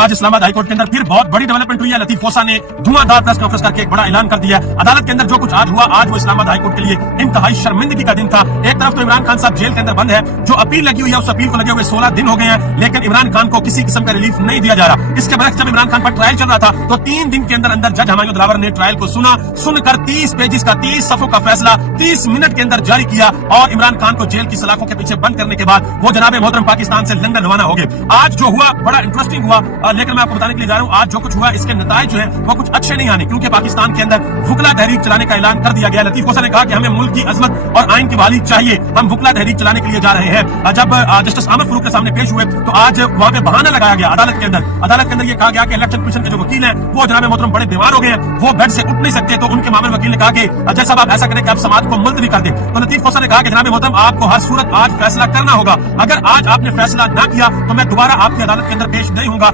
मोहतरम, आज इस्लामाबाद हाईकोर्ट के अंदर फिर बहुत बड़ी डेवलपमेंट हुई है। लतीफ कोसा ने धुआंधार प्रेस कॉन्फ्रेंस करके एक बड़ा ऐलान कर दिया। अदालत के अंदर जो कुछ आज हुआ, आज वो इस्लामाबाद हाईकोर्ट के लिए इंतहाई शर्मिंदगी का दिन था। एक तरफ तो इमरान खान साहब जेल के अंदर बंद है, जो अपील लगी हुई है उस अपील को लगे हुए 16 दिन हो गए हैं, लेकिन इमरान खान को किसी किस्म का रिलीफ नहीं दिया जा रहा। इसके बाद जब इमरान खान पर ट्रायल चल रहा था तो 3 दिन के अंदर अंदर जज हमायूं दिलावर ने ट्रायल को सुनकर 30 पेजेस का 30 सफ़ों का फैसला 30 मिनट के अंदर जारी किया और इमरान खान को जेल की सलाखों के पीछे बंद करने के बाद वो जनाब मोहतरम पाकिस्तान से लंदन रवाना हो गए। आज जो हुआ बड़ा इंटरेस्टिंग हुआ, लेकिन मैं आपको बताने के लिए जा रहा हूं आज जो कुछ हुआ इसके नताइज जो है वो कुछ अच्छे नहीं आने, क्योंकि पाकिस्तान के अंदर वुकला तहरीक चलाने का ऐलान कर दिया गया। लतीफ कोसा ने कहा कि हमें मुल्क की अजमत और आइन की बहाली चाहिए, हम वुकला तहरीक चलाने के लिए जा रहे हैं। जब जस्टिस आमिर फारूक के सामने पेश हुए तो आज वहां पे बहाना लगाया गया अदालत के अंदर ये कहा गया कि इलेक्शन कमीशन के जो वकील हैं वो जनाब मोहतरम बड़े बीमार हो गए हैं, वो बेड से उठ नहीं सकते। तो उनके मामले वकील ने कहा कि जज साहब आप ऐसा करें कि आप समाअत को मुलतवी कर दें। तो लतीफ कोसा ने कहा कि जनाब मोहतरम आपको हर सूरत आज फैसला करना होगा, अगर आज आपने फैसला ना किया तो मैं दोबारा आपकी अदालत के अंदर पेश नहीं होऊंगा।